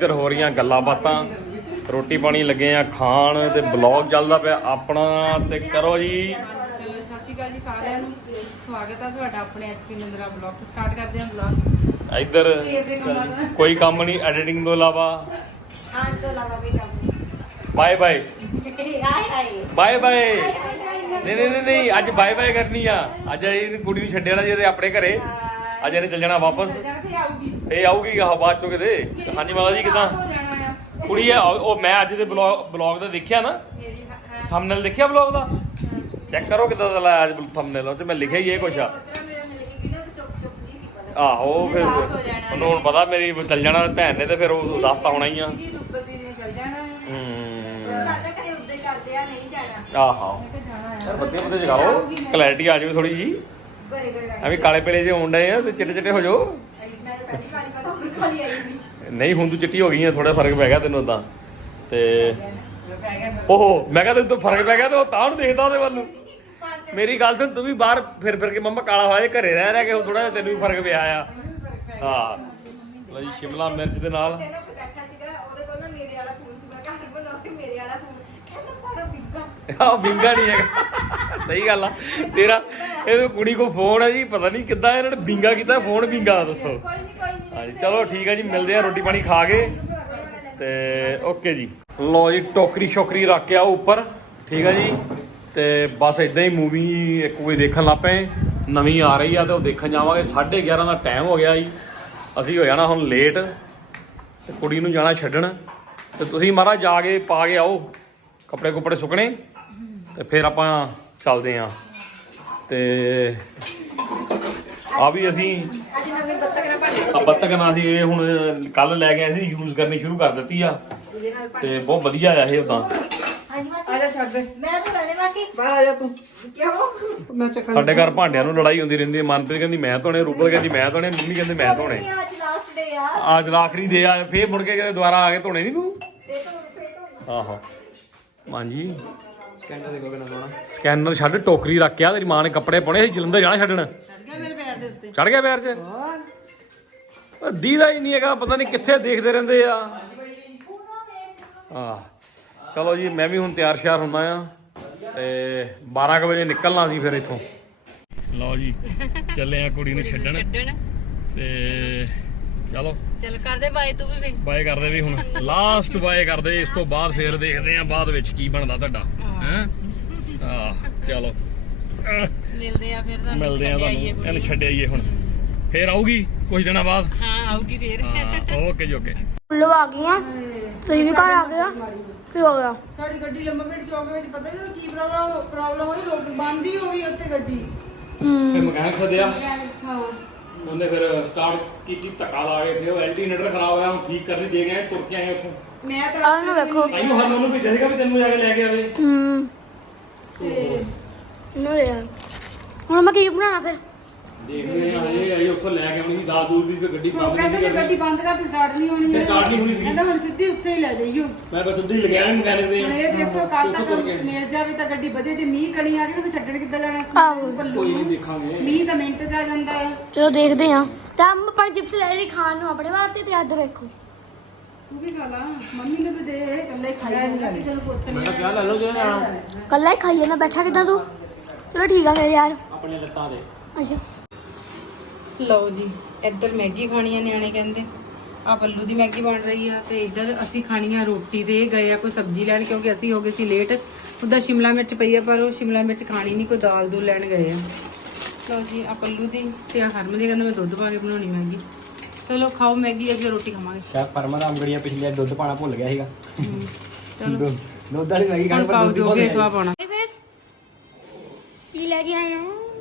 ਇੱਧਰ ਹੋ ਰਹੀਆਂ ਗੱਲਾਂ ਬਾਤਾਂ। ਰੋਟੀ ਪਾਣੀ ਲੱਗੇ ਆ ਖਾਣ ਤੇ ਬਲੌਗ ਚੱਲਦਾ ਪਿਆ। ਆਪਣਾ ਤੇ ਕਰੋ ਜੀ। ਚਲੋ ਸਤਿ ਸ਼੍ਰੀ ਅਕਾਲ ਜੀ ਸਾਰਿਆਂ ਨੂੰ। ਸਵਾਗਤ ਹੈ ਤੁਹਾਡਾ ਆਪਣੇ ਐਚਪੀ ਨੰਦਰਾ ਬਲੌਗ ਸਟਾਰਟ ਕਰਦੇ ਹਾਂ ਬਲੌਗ। ਇੱਧਰ ਸਵੇਰ ਦੇ ਕੰਮਾਂ ਦਾ ਕੋਈ ਕੰਮ ਨਹੀਂ ਐਡੀਟਿੰਗ ਤੋਂ ਇਲਾਵਾ। ਆਣ ਤੋਂ ਇਲਾਵਾ ਵੀ ਕੰਮ ਬਾਏ ਬਾਏ। ਆਏ ਆਏ। Bye bye. ਨਹੀਂ ਨਹੀਂ ਨਹੀਂ ਨਹੀਂ ਅੱਜ ਬਾਏ ਬਾਏ ਕਰਨੀ ਆ। ਅੱਜ ਇਹ ਕੁੜੀ ਨੂੰ ਛੱਡਿਆ ਨਾ ਜਿਹਦੇ ਆਪਣੇ ਘਰੇ। ਅੱਜ ਇਹਨੇ ਚੱਲ ਜਾਣਾ ਵਾਪਸ। ਆਊਗੀ। ਇਹ ਆਊਗੀ ਆਹ ਬਾਅਦ ਚੋਂ ਕਿਤੇ? ਹਾਂਜੀ ਮਾਤਾ ਜੀ ਕਿਦਾਂ? ਕੁੜੀ ਆ ਉਹ ਮੈਂ ਅੱਜ ਦੇ ਬਲੌਗ ਬਲੌਗ ਦਾ ਦੇਖਿਆ ਨਾ? ਥੰਬਨੇਲ ਦੇਖਿਆ ਬਲੌਗ ਦਾ? ਚੈੱਕ ਕਰੋ ਕਿਦਾਂ ਦਾ ਲਾਇਆ ਅੱਜ ਥੰਬਨੇਲ ਤੇ ਮੈਂ ਲਿਖਿਆ ਹੀ ਇਹ ਕੁਛ ਆ। ਆਹੋ ਫਿਰ ਉਹਨੂੰ ਹੁਣ ਪਤਾ ਮੇਰੀ ਚੱਲ ਜਾਣਾ ਭੈਣ ਨੇ ਤੇ ਫਿਰ ਉਹ ਉਦਾਸ ਤਾਂ ਹੋਣਾ ਹੀ ਆ। ਆਹੋ। ਯਾਰ ਵਧੀਆ ਵਧੀਆ ਜਗਾਓ ਕਲੈਰਿਟੀ ਆ ਜਾਵੇ ਥੋੜੀ ਜੀ ਘਰੇ ਘਰੇ ਐਵੇਂ ਕਾਲੇ ਪੀਲੇ ਜਿਹੇ ਹੋਣ ਡਏ ਆ ਤੇ ਚਿੱਟੇ ਚਿੱਟੇ ਹੋ ਜਾਓ। ਮੈਂ ਤਾਂ ਪਹਿਲੀ ਆਈ ਨਹੀਂ ਹੁਣ ਤੂੰ ਚਿੱਟੀ ਹੋ ਗਈ ਆ ਥੋੜਾ ਫ਼ਰਕ ਪੈ ਗਿਆ ਤੈਨੂੰ ਉਦਾਂ ਤੇ ਪੈ ਗਿਆ ਓਹੋ ਮੈਂ ਕਿਹਾ ਤੈਨੂੰ ਫ਼ਰਕ ਪੈ ਗਿਆ ਤੇ ਉਹ ਤਾਂ ਨੂੰ ਦੇਖਦਾ ਉਹਦੇ ਵੱਲ ਨੂੰ। ਮੇਰੀ ਗੱਲ ਸੁਣ ਤੂੰ ਵੀ ਬਾਹਰ ਫਿਰ ਫਿਰ ਕੇ ਮੰਮਾ ਕਾਲਾ ਹੋਇਆ ਜੇ ਘਰੇ ਰਹਿ ਰਹਿ ਕੇ ਹੁਣ ਥੋੜਾ ਜਿਹਾ ਤੈਨੂੰ ਵੀ ਫ਼ਰਕ ਪਿਆ ਆ। ਹਾਂ। ਜੀ ਸ਼ਿਮਲਾ ਮਿਰਚ ਦੇ ਨਾਲ ਤੈਨੂੰ ਬੈਠਾ ਸੀਗਾ ਉਹਦੇ ਕੋਲ ਨਾ ਮੇਰੇ ਵਾਲਾ ਫੋਨ ਸੀ ਮੈਂ ਘਰ ਬਣਾਉ ਕੇ ਮੇਰੇ ਵਾਲਾ ਫੋਨ ਕਹਿੰਦਾ ਤਾਰਾ ਬਿੱਗਾ ਆਹ ਬਿੰਗਾ ਨਹੀਂ ਹੈਗਾ। ਸਹੀ ਗੱਲ ਆ। ਤੇਰਾ ਇਹ ਕੁੜੀ ਕੋ ਫੋਨ ਹੈ ਜੀ, ਪਤਾ ਨਹੀਂ ਕਿੱਦਾਂ ਇਹਨਾਂ ਨੇ ਬਿੰਗਾ ਕੀਤਾ ਫੋਨ ਬਿੰਗਾ ਦੱਸੋ। ਹਾਂਜੀ, ਚਲੋ ਠੀਕ ਹੈ ਜੀ, ਮਿਲਦੇ ਆ, ਰੋਟੀ ਪਾਣੀ ਖਾ ਕੇ। ਤੇ ਓਕੇ ਜੀ। ਲੋ ਜੀ, ਟੋਕਰੀ ਸ਼ੋਕਰੀ ਰੱਖ ਕੇ ਆਓ ਉੱਪਰ। ਠੀਕ ਹੈ ਜੀ। ਤੇ ਬਸ ਇਦਾਂ ਹੀ ਮੂਵੀ ਇੱਕ ਕੋਈ ਦੇਖਣ ਲੱਗ ਪਏ। ਨਵੀਂ ਆ ਰਹੀ ਆ ਤੇ ਉਹ ਦੇਖਣ ਜਾਵਾਂਗੇ। 11:30 ਦਾ ਟਾਈਮ ਹੋ ਗਿਆ ਜੀ। ਅਸੀਂ ਹੋ ਜਾਣਾ ਹੁਣ ਲੇਟ ਤੇ ਕੁੜੀ ਨੂੰ ਜਾਣਾ ਛੱਡਣ। ਤੇ ਤੁਸੀਂ ਮਹਾਰਾਜ ਜਾ ਕੇ ਪਾ ਕੇ ਆਓ। ਕੱਪੜੇ ਕੁਪੜੇ ਸੁੱਕਣੇ। ਤੇ ਫਿਰ ਆਪਾਂ ਚੱਲਦੇ ਆਂ ਤੇ ਆ ਵੀ ਅਸੀਂ ਅੱਜ ਨਵੇਂ ਬੱਤਕ ਨਾ ਭਾਂਡੇ ਆ ਬੱਤਕ ਨਾਲ ਅਸੀਂ ਇਹ ਹੁਣ ਕੱਲ ਲੈ ਕੇ ਆਏ ਸੀ ਯੂਜ਼ ਕਰਨੀ ਸ਼ੁਰੂ ਕਰ ਦਿੱਤੀ ਆ। ਤੇ ਬਹੁਤ ਵਧੀਆ ਆ ਇਹ ਉਦਾਂ ਹਾਂਜੀ ਮਾਸੀ ਆ ਜਾ ਛੱਡ ਦੇ। ਮੈਂ ਤਾਂ ਰਹਿਣੇ ਮਾਸੀ ਬਾਹਰ ਆ ਜਾ ਤੂੰ। ਕਿਉਂ? ਮੈਂ ਚੱਕਰ ਸਾਡੇ ਘਰ ਭਾਂਡਿਆਂ ਨੂੰ ਲੜਾਈ ਹੁੰਦੀ ਰਹਿੰਦੀ ਹੈ ਮਨਪ੍ਰੀਤ ਕਹਿੰਦੀ ਮੈਂ ਧੋਣੇ ਰੂਪਲ ਕਹਿੰਦੀ ਮੈਂ ਧੋਣੇ ਮੰਮੀ ਕਹਿੰਦੇ ਮੈਂ ਧੋਣੇ। ਅੱਜ ਲਾਸਟ ਡੇ ਆ। ਅੱਜ ਆਖਰੀ ਦੇ ਆ। ਫੇਰ ਮੁੜ ਕੇ ਕਹਿੰਦੇ ਦੁਬਾਰਾ ਆ ਕੇ ਧੋਣੇ ਨਹੀਂ ਤੂੰ? ਤੇ ਤੋਂ ਸਕੈਨਰ ਛੱਡ ਟੋਕਰੀ ਰੱਖ ਕੇ ਆ ਤੇਰੀ ਮਾਂ ਨੇ ਕੱਪੜੇ ਪਾਉਣੇ ਸੀ ਜਲੰਧਰ ਜਾਣਾ ਛੱਡਣ। ਛੱਡ ਗਿਆ ਮੇਰੇ ਪੈਰ ਦੇ ਉੱਤੇ। ਚੜ ਗਿਆ ਪੈਰ 'ਚ? ਉਹ ਦੀਦਾ ਹੀ ਨਹੀਂ ਹੈਗਾ ਪਤਾ ਨਹੀਂ ਕਿੱਥੇ ਦੇਖਦੇ ਰਹਿੰਦੇ ਆ। ਹਾਂ ਚਲੋ ਜੀ ਮੈਂ ਵੀ ਹੁਣ ਤਿਆਰ ਸ਼ਿਆਰ ਹੁੰਦਾ ਆ ਤੇ 12 ਕੁ ਵਜੇ ਨਿਕਲਣਾ ਸੀ ਫਿਰ ਇੱਥੋਂ। ਲਓ ਜੀ ਚੱਲੇ ਆ ਕੁੜੀ ਨੂੰ ਛੱਡਣ। ਛੱਡਣ। ਤੇ ਚਲੋ। ਚੱਲ ਕਰਦੇ ਬਾਈ ਤੂੰ ਵੀ ਬਾਏ ਕਰਦੇ ਵੀ ਹੁਣ। ਲਾਸਟ ਬਾਏ ਕਰਦੇ ਇਸ ਤੋਂ ਬਾਅਦ ਫਿਰ ਦੇਖਦੇ ਆ ਬਾਅਦ ਵਿੱਚ ਕੀ ਬਣਦਾ ਤੁਹਾਡਾ। ਹੈ। ਆ ਚਲੋ। ਮਿਲਦੇ ਆ ਫਿਰ ਤੁਹਾਨੂੰ ਮਿਲਦੇ ਆ ਛੱਡ ਆਈਏ ਤੁਹਾਨੂੰ ਇਹਨੂੰ ਛੱਡ ਆਈਏ ਹੁਣ। ਫੇਰ ਆਊਗੀ ਕੁਝ ਦਿਨਾਂ ਬਾਅਦ? ਹਾਂ ਆਊਗੀ ਫਿਰ। ਹਾਂ ਓਕੇ ਜੀ ਓਕੇ ਲੋ ਆ ਗਈਆਂ ਤੁਸੀਂ ਵੀ ਘਰ ਆ ਗਏ ਆ ਕੀ ਹੋ ਗਿਆ? ਸਾਡੀ ਗੱਡੀ ਲੰਮਾ ਪਿੰਡ ਚੌਕ ਵਿੱਚ ਪਤਾ ਨਹੀਂ ਕੀ ਪ੍ਰੋਬਲਮ ਪ੍ਰੋਬਲਮ ਹੋਈ ਲੋਕ ਬੰਦ ਹੀ ਹੋ ਗਈ ਉੱਥੇ ਗੱਡੀ। ਹੂੰ। ਫਿਰ ਮਕੈਨਿਕ ਸੱਦਿਆ ਹਾਂ ਉਹਨੇ ਫਿਰ ਸਟਾਰਟ ਕੀਤੀ ਧੱਕਾ ਲਾ ਕੇ ਫਿਰ ਉਹ ਐਲਟਰਨੇਟਰ ਖਰਾਬ ਹੋਇਆ ਹੁਣ ਠੀਕ ਕਰਨੀ ਦੇ ਗਏ ਤੁਰ ਕੇ ਆਏ ਉੱਥੋਂ। ਮੈਂ ਤਾਂ ਆਹ ਨੂੰ ਵੇਖੋ। ਆਈਓ ਹਰ ਨੂੰ ਭੇਜਿਆ ਸੀਗਾ ਵੀ ਤੈਨੂੰ ਜਾ ਕੇ ਲੈ ਕੇ ਆਵੇ। ਹੂੰ। ਇਹਨੂੰ ਲੈ ਆ। ਹੁਣ ਮੈਂ ਕੀ ਬਣਾਉਣਾ ਫਿਰ? ਦੇਖਦੇ ਆ ਇਹ ਆਈ ਉੱਥੋਂ ਲੈ ਕੇ ਆਉਣੀ ਸੀ ਦਾਦ ਦੂਰ ਦੀ ਫਿਰ ਗੱਡੀ ਉਹ ਬੰਦ ਕਹਿੰਦਾ ਜੇ ਗੱਡੀ ਬੰਦ ਕਰ ਤੇ ਸਟਾਰਟ ਨਹੀਂ ਹੋਣੀ ਤੇ start ਨਹੀਂ ਹੋਣੀ ਸੀ। ਕਹਿੰਦਾ ਹੁਣ ਸਿੱਧੀ ਉੱਥੇ ਹੀ ਲੈ ਜਾਈਓ। ਮੈਂ ਬਸ ਸਿੱਧੀ ਲਗਿਆ ਨਹੀਂ ਮਕੈਨਿਕ ਦੇ। ਹੁਣ ਇਹ ਦੇਖੋ ਕੱਲ ਤੱਕ। ਮਿਲ ਜਾਵੇ ਤਾਂ ਗੱਡੀ ਵਧੇ ਜੇ ਮੀਂਹ ਕਣੀ ਆ ਗਈ ਤਾਂ ਫਿਰ ਛੱਡਣ ਕਿੱਦਾਂ ਜਾਣਾ ਆਹੋ। ਪੱਲੂ ਕੋਈ ਨਹੀਂ ਦੇਖਾਂਗੇ। ਮੀਂਹ ਤਾਂ ਮਿੰਟ ਚ ਆ ਜਾਂਦਾ ਆ। ਚਲੋ ਦੇਖਦੇ ਆ ਤਾਂ ਮੈਂ ਆਪਣੀ ਚਿਪਸ ਲੈ ਲਈ ਖਾਣ ਨੂੰ ਆਪਣੇ ਵਾਸਤੇ ਤੇ ਇੱਧਰ ਵੇਖੋ ਤੂੰ ਵੀ ਖਾ ਲਾ ਮੰਮੀ ਨੇ ਵੀ ਦੇ ਇਕੱਲੇ ਖਾਈ ਜਾਂਦਾ ਚਲੋ ਪੁੱਛ ਨਹੀਂ ਕਿਆ ਲੈ ਲਓ ਜੇ ਕੱਲਾ ਹੀ ਖਾਈਏ ਨਾ ਬੈਠਾ ਕਿੱਦਾਂ ਤੂੰ? ਚਲੋ ਠੀਕ ਆ ਫਿਰ ਯਾਰ। ਆਪਣੇ ਲੱਤਾਂ ਦੇ। ਅੱਛਾ। ਲਓ ਜੀ ਇੱਧਰ ਮੈਗੀ ਖਾਣੀ ਆ ਨਿਆਣੇ ਕਹਿੰਦੇ। ਆ ਪੱਲੂ ਦੀ ਮੈਗੀ ਬਣ ਰਹੀ ਆ ਤੇ ਇੱਧਰ ਅਸੀਂ ਖਾਣੀ ਆ ਰੋਟੀ ਤੇ ਗਏ ਆ ਕੋਈ ਸਬਜ਼ੀ ਲੈਣ ਕਿਉਂਕਿ ਅਸੀਂ ਹੋ ਗਏ ਸੀ ਲੇਟ ਉਹਦਾ ਸ਼ਿਮਲਾ ਮਿਰਚ ਪਈ ਆ ਪਰ ਉਹ ਸ਼ਿਮਲਾ ਮਿਰਚ ਖਾਣੀ ਨਹੀਂ ਕੋਈ ਦਾਲ ਦੂਲ ਲੈਣ ਗਏ ਆ। ਲਓ ਜੀ ਆ ਪੱਲੂ ਦੀ ਤੇ ਆ ਹਰਮ ਦੀ ਕਹਿੰਦਾ ਮੈਂ ਦੁੱਧ ਪਾ ਕੇ ਬਣਾਉਣੀ ਮੈਗੀ। ਚਲੋ ਖਾਓ ਮੈਗੀ ਅਸੀਂ ਰੋਟੀ ਖਾਵਾਂਗੇ। ਸ਼ਾਇਦ ਪਰਮਾ ਰਾਮ ਗੜੀਆਂ ਪਿਛਲੇ ਦੁੱਧ ਪਾਣਾ ਭੁੱਲ ਗਿਆ ਸੀਗਾ। ਦੁੱਧ ਵਾਲੀ ਮੈਗੀ ਖਾਣ ਪਰ ਦੁੱਧ ਹੀ ਜੋ ਪਾਉਣਾ। ਇਹ ਫਿਰ ਕੀ ਲੈ ਕੇ ਆਏ ਹੋ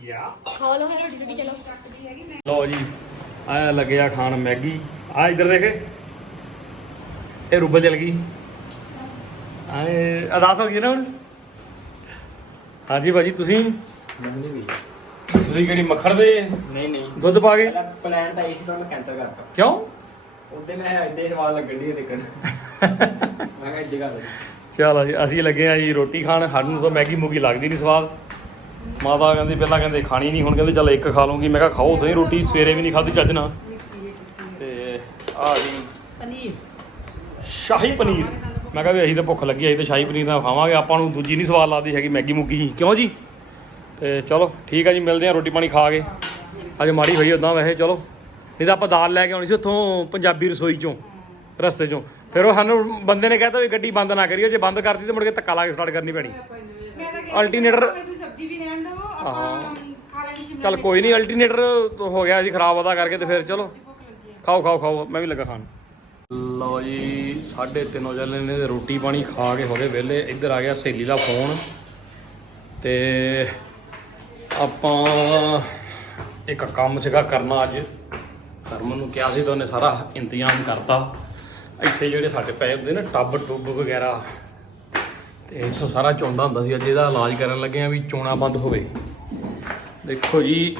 ਖਾ ਲਓ ਫਿਰ ਰੋਟੀ ਰੋਟੀ ਚਲੋ। ਲਓ ਜੀ ਆਇਆ ਲੱਗਿਆ ਖਾਣ ਮੈਗੀ। ਆ ਇੱਧਰ ਦੇਖ? ਇਹ ਰੂਬਲ ਚਲ ਗਈ। ਆਏ ਅਦਾਸ ਹੋ ਗਈ ਨਾ ਹੁਣ? ਹਾਂਜੀ ਭਾਜੀ ਤੁਸੀਂ? ਵੀ। ਤੁਸੀਂ ਕਿਹੜੀ ਮੱਖਣ ਦੇ? ਨਹੀਂ ਨਹੀਂ। ਦੁੱਧ ਪਾ ਕੇ? ਪਹਿਲਾਂ ਪਲਾਨ ਤਾਂ ਇਹ ਸੀ ਪਰ ਮੈਂ ਕੈਂਸਲ ਕਰਤਾ। ਕਿਉਂ? ਉਹਦੇ ਮੈਂ ਅੱਡੇ ਸਵਾਲ ਲੱਗਣ ਦੀ ਦੇਖਣ। ਮੈਂ ਕਿਹਾ ਕਰ। ਦੇ ਚਲੋ ਜੀ ਅਸੀਂ ਲੱਗੇ ਆ ਜੀ ਰੋਟੀ ਖਾਣ। ਸਾਨੂੰ ਤਾਂ ਮੈਗੀ ਮੂਗੀ ਲੱਗਦੀ ਨਹੀਂ ਸਵਾਦ। ਮਾਤਾ ਕਹਿੰਦੀ ਪਹਿਲਾਂ ਕਹਿੰਦੇ ਖਾਣੀ ਨਹੀਂ ਹੁਣ ਕਹਿੰਦੇ ਚੱਲ ਇੱਕ ਖਾ ਲੂੰਗੀ ਮੈਂ ਕਿਹਾ ਖਾਓ ਸਹੀ ਰੋਟੀ ਸਵੇਰੇ ਵੀ ਨਹੀਂ ਖਾਧੀ ਚੱਜ ਨਾਲ। ਤੇ ਆ ਜੀ। ਪਨੀਰ। ਸ਼ਾਹੀ ਪਨੀਰ। ਮੈਂ ਕਿਹਾ ਵੀ ਅਸੀਂ ਤਾਂ ਭੁੱਖ ਲੱਗੀ ਅਸੀਂ ਤਾਂ ਸ਼ਾਹੀ ਪਨੀਰ ਨਾਲ ਖਾਵਾਂਗੇ। ਆਪਾਂ ਨੂੰ ਦੂਜੀ ਨਹੀਂ ਸਵਾਦ ਲੱਗਦੀ ਹੈਗੀ ਮੈਗੀ ਮੁੱਗੀ ਕਿਉਂ ਜੀ? ਤੇ ਚਲੋ ਠੀਕ ਆ ਜੀ ਮਿਲਦੇ ਆ ਰੋਟੀ ਪਾਣੀ ਖਾ ਕੇ। ਅੱਜ ਮਾੜੀ ਹੋਈ ਉਦਾਂ ਵੈਸੇ ਚਲੋ। ਨਹੀਂ ਤਾਂ ਆਪਾਂ ਦਾਲ ਲੈ ਕੇ ਆਉਣੀ ਸੀ ਉੱਥੋਂ ਪੰਜਾਬੀ ਰਸੋਈ ਚੋਂ ਰਸਤੇ ਚੋਂ। ਫਿਰ ਉਹ ਸਾਨੂੰ ਬੰਦੇ ਨੇ ਕਹਿਤਾ ਵੀ ਗੱਡੀ ਬੰਦ ਨਾ ਕਰਿਓ ਜੇ ਬੰਦ ਕਰਤੀ ਤਾਂ ਮੁੜ ਕੇ ਧੱਕਾ ਲਾ ਕੇ ਸਟਾਰਟ ਕਰਨੀ ਪੈਣੀ। ਅਲਟਰਨੇਟਰ ਸਬਜ਼ੀ ਵੀ ਰਹਿਣ ਦਿਓ ਆਪਾਂ ਖਾ ਲੈਣੀ ਸ਼ਿਮਲਾ ਚੱਲ ਕੋਈ ਨਹੀਂ ਅਲਟਰਨੇਟਰ ਹੋ ਗਿਆ ਜੀ ਖਰਾਬ ਆਦਾ ਕਰਕੇ ਤੇ ਫਿਰ ਚਲੋ। ਖਾਓ ਖਾਓ ਖਾਓ ਮੈਂ ਵੀ ਲੱਗਾ ਖਾਣ। ਲਓ ਜੀ 3:30 ਵਜੇ ਨੇ ਤੇ ਰੋਟੀ ਪਾਣੀ ਖਾ ਕੇ ਹੋ ਗਏ ਵਿਹਲੇ ਇੱਧਰ ਆ ਗਿਆ ਸਹੇਲੀ ਦਾ ਫੋਨ। ਤੇ ਆਪਾਂ ਇੱਕ ਕੰਮ ਸੀਗਾ ਕਰਨਾ ਅੱਜ। ਹਰਮਨ ਨੂੰ ਕਿਹਾ ਸੀ ਤਾਂ ਉਹਨੇ ਸਾਰਾ ਇੰਤਜ਼ਾਮ ਕਰਤਾ। ਇੱਥੇ ਜਿਹੜੇ ਸਾਡੇ ਪਏ ਹੁੰਦੇ ਨਾ ਟੱਬ ਟੁੱਬ ਵਗੈਰਾ ਤੇ ਇੱਥੋਂ ਸਾਰਾ ਚੋਂਦਾ ਹੁੰਦਾ ਸੀ ਅੱਜ ਇਹਦਾ ਇਲਾਜ ਕਰਨ ਲੱਗੇ ਆ ਵੀ ਚੋਣਾ ਬੰਦ ਹੋਵੇ। ਦੇਖੋ ਜੀ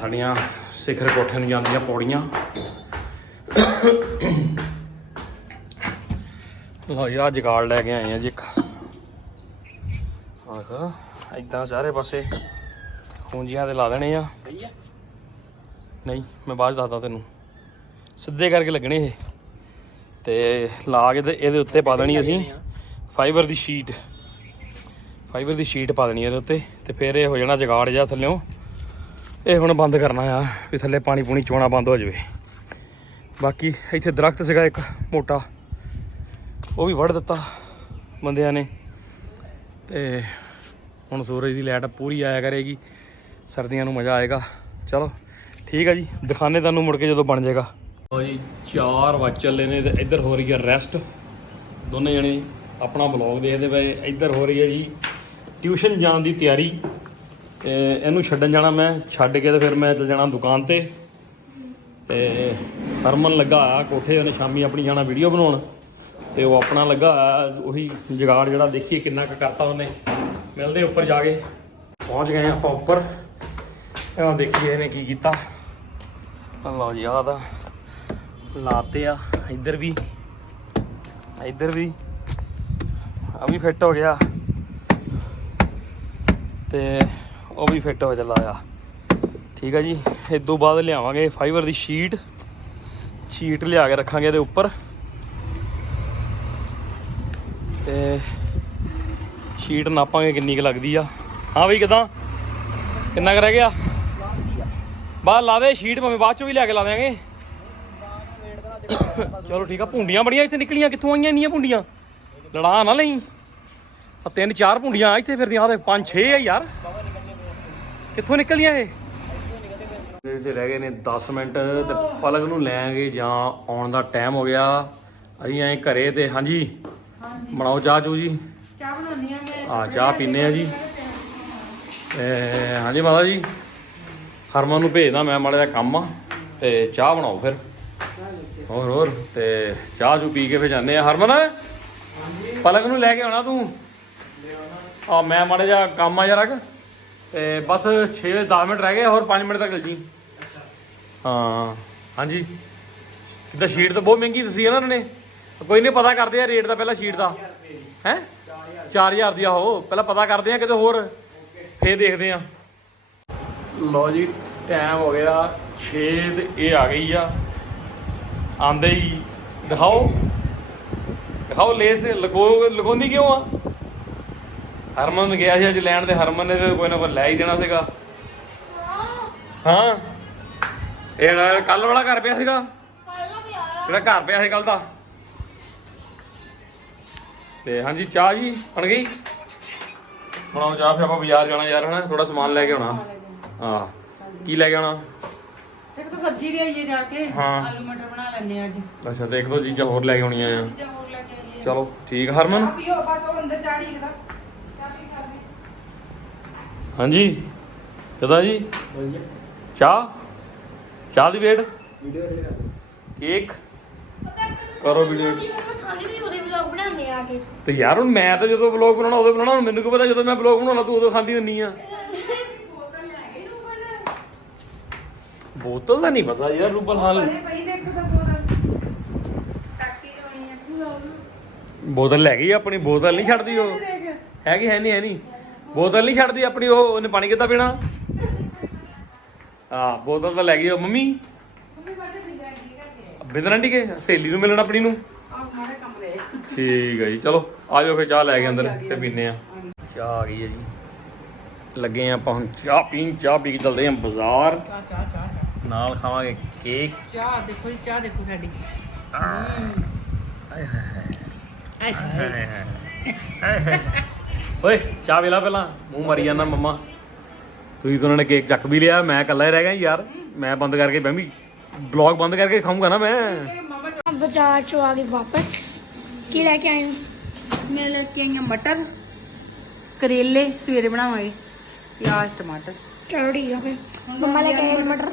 ਸਾਡੀਆਂ ਸਿਖਰ ਕੋਠੇ ਨੂੰ ਜਾਂਦੀਆਂ ਪੌੜੀਆਂ। ਲਓ ਯਾ ਜਗਾੜ ਲੈ ਕੇ ਆਏ ਆ ਜੀ ਇੱਕ। ਆਹ ਇਦਾਂ ਸਾਰੇ ਪਾਸੇ ਖੂੰਜੀਆਂ ਤੇ ਲਾ ਦੇਣੇ ਆ। ਨਹੀਂ ਮੈਂ ਬਾਅਦ ਦੱਸਦਾ ਤੈਨੂੰ। ਸਿੱਧੇ ਕਰਕੇ ਲੱਗਣੇ ਇਹ। ਤੇ ਲਾ ਕੇ ਤੇ ਇਹਦੇ ਉੱਤੇ ਪਾ ਦੇਣੀ ਅਸੀਂ ਫਾਈਬਰ ਦੀ ਸ਼ੀਟ ਫਾਈਬਰ ਦੀ ਸ਼ੀਟ ਪਾ ਦੇਣੀ ਇਹਦੇ ਉੱਤੇ ਤੇ ਫਿਰ ਇਹ ਹੋ ਜਾਣਾ ਜਗਾੜ ਜਾ ਥੱਲਿਓਂ। ਇਹ ਹੁਣ ਬੰਦ ਕਰਨਾ ਆ ਵੀ ਥੱਲੇ ਪਾਣੀ ਪੂਣੀ ਚੋਣਾ ਬੰਦ ਹੋ ਜਾਵੇ। ਬਾਕੀ ਇੱਥੇ ਦਰਖਤ ਸੀਗਾ ਇੱਕ ਮੋਟਾ। ਉਹ ਵੀ ਵੜ ਦਿੱਤਾ ਬੰਦਿਆਂ ਨੇ। ਤੇ ਹੁਣ ਸੂਰਜ ਦੀ ਲਾਈਟ ਪੂਰੀ ਆਇਆ ਕਰੇਗੀ। ਸਰਦੀਆਂ ਨੂੰ ਮਜ਼ਾ ਆਏਗਾ। ਚਲੋ ਠੀਕ ਆ ਜੀ। ਦਿਖਾਣੇ ਤੁਹਾਨੂੰ ਮੁੜ ਕੇ ਜਦੋਂ ਬਣ ਜਾਏਗਾ। ਲਓ ਜੀ 4 ਵਜ ਚੱਲੇ ਨੇ ਤੇ ਇੱਧਰ ਹੋ ਰਹੀ ਹੈ ਰੈਸਟ ਦੋਨੇ ਜਣੇ ਆਪਣਾ ਬਲੌਗ ਦੇਖਦੇ ਪਏ, ਇੱਧਰ ਹੋ ਰਹੀ ਹੈ ਜੀ ਟਿਊਸ਼ਨ ਜਾਣ ਦੀ ਤਿਆਰੀ। ਤੇ ਇਹਨੂੰ ਛੱਡਣ ਜਾਣਾ ਮੈਂ, ਛੱਡ ਕੇ ਤੇ ਫਿਰ ਮੈਂ ਚੱਲ ਜਾਣਾ ਦੁਕਾਨ ਤੇ। ਤੇ ਹਰਮਨ ਲੱਗਾ ਆ ਕੋਠੇ, ਉਹਨੇ ਸ਼ਾਮੀ ਆਪਣੀ ਜਾਣਾ ਵੀਡੀਓ ਬਣਾਉਣ। ਤੇ ਉਹ ਆਪਣਾ ਲੱਗਾ ਆ, ਉਹੀ ਜਗਾੜ ਜਿਹੜਾ ਦੇਖੀਏ ਕਿੰਨਾ ਕੁ ਕਰਤਾ ਉਹਨੇ। ਮਿਲਦੇ ਉੱਪਰ ਜਾ ਕੇ। ਪਹੁੰਚ ਗਏ ਆਪਾਂ ਉੱਪਰ। ਇਹ ਦੇਖੀਏ ਇਹਨੇ ਕੀ ਕੀਤਾ। ਆਹ ਲਓ ਜੀ, ਆਹ ਦਾ ਲਾਤੇ ਆ ਇੱਧਰ ਵੀ ਇੱਧਰ ਵੀ ਆ ਵੀ ਫਿੱਟ ਹੋ ਗਿਆ। ਤੇ ਉਹ ਵੀ ਫਿੱਟ ਹੋ ਚੱਲਾ ਆ। ਠੀਕ ਆ ਜੀ ਇਸ ਤੋਂ ਬਾਅਦ ਲਿਆਵਾਂਗੇ ਫਾਈਬਰ ਦੀ ਸ਼ੀਟ ਸ਼ੀਟ ਲਿਆ ਕੇ ਰੱਖਾਂਗੇ ਇਹਦੇ ਉੱਪਰ। ਤੇ ਸ਼ੀਟ ਨਾਪਾਂਗੇ ਕਿੰਨੀ ਕੁ ਲੱਗਦੀ ਆ। ਹਾਂ ਬਈ ਕਿਦਾਂ? ਕਿੰਨਾ ਕੁ ਰਹਿ ਗਿਆ? ਬਾਹਰ ਲਾ ਦੇ ਸ਼ੀਟ ਭਾਵੇਂ ਬਾਅਦ ਚੋਂ ਵੀ ਲਿਆ ਕੇ ਲਾ ਦਿਆਂਗੇ। ਚਲੋ ਠੀਕ ਆ ਭੁੰਡੀਆਂ ਬੜੀਆਂ ਇੱਥੇ ਨਿਕਲੀਆਂ ਕਿੱਥੋਂ ਆਈਆਂ ਇੰਨੀਆਂ ਭੁੰਡੀਆਂ? ਲੜਾ ਨਾ ਲਈ। ਆ ਤਿੰਨ ਚਾਰ ਭੁੰਡੀਆਂ ਇੱਥੇ ਫਿਰਦੀਆਂ ਆ ਤੇ ਪੰਜ ਛੇ ਆ ਯਾਰ। ਕਿੱਥੋਂ ਨਿਕਲੀਆਂ ਇਹ? ਜਿਹੜੇ ਰਹਿ ਗਏ ਨੇ 10 ਮਿੰਟ ਤੇ ਪਲਕ ਨੂੰ ਲੈਣਗੇ ਜਾਂ ਆਉਣ ਦਾ ਟਾਈਮ ਹੋ ਗਿਆ। ਅਸੀਂ ਐਂ ਘਰੇ ਤੇ ਹਾਂਜੀ ਬਣਾਓ ਚਾਹ ਚੂ ਜੀ। ਚਾਹ ਬਣਾਉਣੀ ਆ ਮੈਂ ਆ ਚਾਹ ਪੀਨੇ ਆ ਜੀ। ਤੇ ਹਾਂਜੀ ਮਾਤਾ ਜੀ ਹਰਮਨ ਨੂੰ ਭੇਜਦਾ ਮੈਂ ਮਾੜਾ ਜਿਹਾ ਕੰਮ ਆ ਤੇ ਚਾਹ ਬਣਾਓ ਫਿਰ। ਹੋਰ ਹੋਰ, ਤੇ ਚਾਹ ਚੂ ਪੀ ਕੇ ਫਿਰ ਜਾਂਦੇ ਆ। ਹਰਮਨ, ਪਲਕ ਨੂੰ ਲੈ ਕੇ ਆਉਣਾ ਤੂੰ? ਆ, ਮੈਂ ਮਾੜਾ ਜਿਹਾ ਕੰਮ ਆ ਜਰਾ ਕੁ ਤੇ ਬਸ 6 10 ਮਿੰਟ ਰਹਿ ਗਏ, ਹੋਰ 5 ਮਿੰਟ ਤੱਕ ਜੀ ਹਾਂ, ਹਾਂਜੀ। ਕਿੱਦਾਂ ਸ਼ੀਟ ਤਾਂ ਬਹੁਤ ਮਹਿੰਗੀ ਤੁਸੀਂ ਇਹਨਾਂ ਨੇ ਕੋਈ ਨਹੀਂ, ਪਤਾ ਕਰਦੇ ਆ ਰੇਟ ਦਾ ਪਹਿਲਾਂ ਸ਼ੀਟ ਦਾ। ਹੈ? 4000 ਦੀ ਆਹੋ ਪਹਿਲਾਂ ਪਤਾ ਕਰਦੇ ਆ ਕਿਤੇ ਹੋਰ, ਫੇਰ ਦੇਖਦੇ ਆ। ਲਓ ਜੀ ਟਾਈਮ ਹੋ ਗਿਆ 6 ਤੇ ਇਹ ਆ ਗਈ ਆ। ਆਂਦੇ ਹੀ ਦਿਖਾਓ। ਦਿਖਾਓ ਲੇਸ ਲਗੋ ਲਗਾਉਂਦੀ ਕਿਉਂ ਆ? ਹਰਮਨ ਗਿਆ ਸੀ ਅੱਜ ਲੈਣ ਤੇ ਹਰਮਨ ਨੇ ਕੋਈ ਨਾ ਕੋਈ ਲੈ ਹੀ ਦੇਣਾ ਸੀਗਾ। ਹਾਂ। ਇਹ ਕੱਲ ਵਾਲਾ ਘਰ ਪਿਆ ਸੀਗਾ? ਜਿਹੜਾ ਘਰ ਪਿਆ ਸੀ ਕੱਲ ਦਾ? ਤੇ ਹਾਂਜੀ ਚਾਹ ਜੀ ਬਣ ਗਈ? ਬਣਾਓ ਚਾਹ ਫਿਰ ਆਪਾਂ ਬਾਜ਼ਾਰ ਜਾਣਾ ਯਾਰ ਹਨਾ? ਥੋੜਾ ਸਮਾਨ ਲੈ ਕੇ ਆਉਣਾ। ਹਾਂ। ਕੀ ਲੈ ਕੇ ਆਉਣਾ? ਇੱਕ ਤਾਂ ਸਬਜ਼ੀ ਦੇ ਆਈਏ ਜਾ ਕੇ ਹਾਂ। ਆਲੂ ਮਟਰ ਬਣਾ ਲੈਣੇ ਅੱਜ। ਅੱਛਾ ਤੇ ਇੱਕ ਦੋ ਚੀਜ਼ਾਂ ਹੋਰ ਲੈ ਕੇ ਆਉਣੀਆਂ ਆ। ਚੀਜ਼ਾਂ ਹੋਰ ਲੈ ਕੇ ਆਈਏ। ਚਲੋ ਠੀਕ ਆ, ਹਰਮਨ ਪੀਓ ਬਸ ਉਹ ਅੰਦਰ ਚਾੜੀ ਇਹਦਾ ਹਾਂਜੀ। ਕਿਦਾਂ ਜੀ? ਚਾਹ? ਚਾਹ ਦੀ ਵੇਟ? ਕੇਕ? ਕਰੋ ਵੀਡੀਓ। ਖਾਲੀ ਵੀ ਉਹਦੇ ਵਲੌਗ ਬਣਾਉਂਦੇ ਆ ਕੇ। ਤੇ ਯਾਰ ਹੁਣ ਮੈਂ ਤਾਂ ਜਦੋਂ ਵਲੌਗ ਬਣਾਉਣਾ ਉਦੋਂ ਬਣਾਉਣਾ ਹੁਣ ਮੈਨੂੰ ਕੀ ਪਤਾ ਜਦੋਂ ਮੈਂ ਵਲੌਗ ਬਣਾਉਣਾ ਤੂੰ ਉਦੋਂ ਖਾਂਦੀ ਹੁੰਨੀ ਆ। ਬੋਤਲ ਦਾ ਨਹੀਂ ਪਤਾ ਯਾਰ ਰੂਬਲ ਹਾਲ ਅਰੇ ਪਈ ਦੇਖੋ ਤਾਂ ਬੋਤਲ। ਟੱਕੀ ਹੋਣੀ ਹੈ ਬੋਤਲ ਲੈ ਗਈ ਆਪਣੀ ਬੋਤਲ ਨਹੀਂ ਛੱਡਦੀ ਉਹ। ਦੇਖ। ਹੈਗੀ ਹੈ ਨਹੀਂ ਹੈ ਨਹੀਂ। ਬੋਤਲ ਨਹੀਂ ਛੱਡਦੀ ਆਪਣੀ ਉਹ ਉਹਨੇ ਪਾਣੀ ਕਿੱਦਾਂ ਪੀਣਾ? ਹਾਂ ਬੋਤਲ ਤਾਂ ਲੈ ਗਈ ਉਹ ਮੰਮੀ। ਬਿੰਦਰੰਡੀ ਕੇ? ਸਹੇਲੀ ਨੂੰ ਮਿਲਣ ਆਪਣੀ ਨੂੰ? ਆਹ ਠੀਕ ਹੈ ਜੀ ਚਲੋ ਆ ਜਾਓ ਫਿਰ ਚਾਹ ਲੈ ਕੇ ਅੰਦਰ ਤੇ ਪੀਨੇ ਆ। ਚਾਹ ਆ ਗਈ ਹੈ ਜੀ। ਲੱਗੇ ਆ ਆਪਾਂ ਹੁਣ ਚਾਹ ਪੀਣ ਚਾਹ ਪੀ ਕੇ ਚੱਲਦੇ ਆ ਬਾਜ਼ਾਰ। ਚਾਹ ਚਾਹ ਚਾਹ ਚਾਹ। ਨਾਲ ਖਾਵਾਂਗੇ ਕੇਕ ਚਾਹ ਦੇਖੋ ਜੀ ਚਾਹ ਦੇਖੋ ਸਾਡੀ। ਆਏ ਹਾਏ ਹਾਏ ਹਾਏ। ਓਏ ਚਾਹ ਵੇਲਾ ਪਹਿਲਾਂ। ਮੂੰਹ ਮਰੀ ਜਾਂਦਾ ਮੰਮਾ। ਤੁਸੀਂ ਤਾਂ ਨੇ ਕੇਕ ਚੱਕ ਵੀ ਲਿਆ ਮੈਂ ਇਕੱਲਾ ਹੀ ਰਹਿ ਗਿਆ ਯਾਰ। ਮੈਂ ਬੰਦ ਕਰਕੇ ਮੈਂ ਬਲੌਗ ਬੰਦ ਕਰਕੇ ਖਾਊਂਗਾ ਨਾ ਮੈਂ। ਬਾਜ਼ਾਰ ਚੋਂ ਆ ਗਏ ਵਾਪਸ। ਕੀ ਲੈ ਕੇ ਆਏ ਮੈਂ ਲੈ ਕੇ ਆਈ ਹਾਂ ਮਟਰ ਕਰੇਲੇ ਸਵੇਰੇ ਬਣਾਵਾਂਗੇ। ਪਿਆਜ਼ ਟਮਾਟਰ। ਚਲੋ ਠੀਕ ਆ ਫਿਰ। ਮੰਮਾ ਲੈ ਕੇ ਆਏ ਮਟਰ?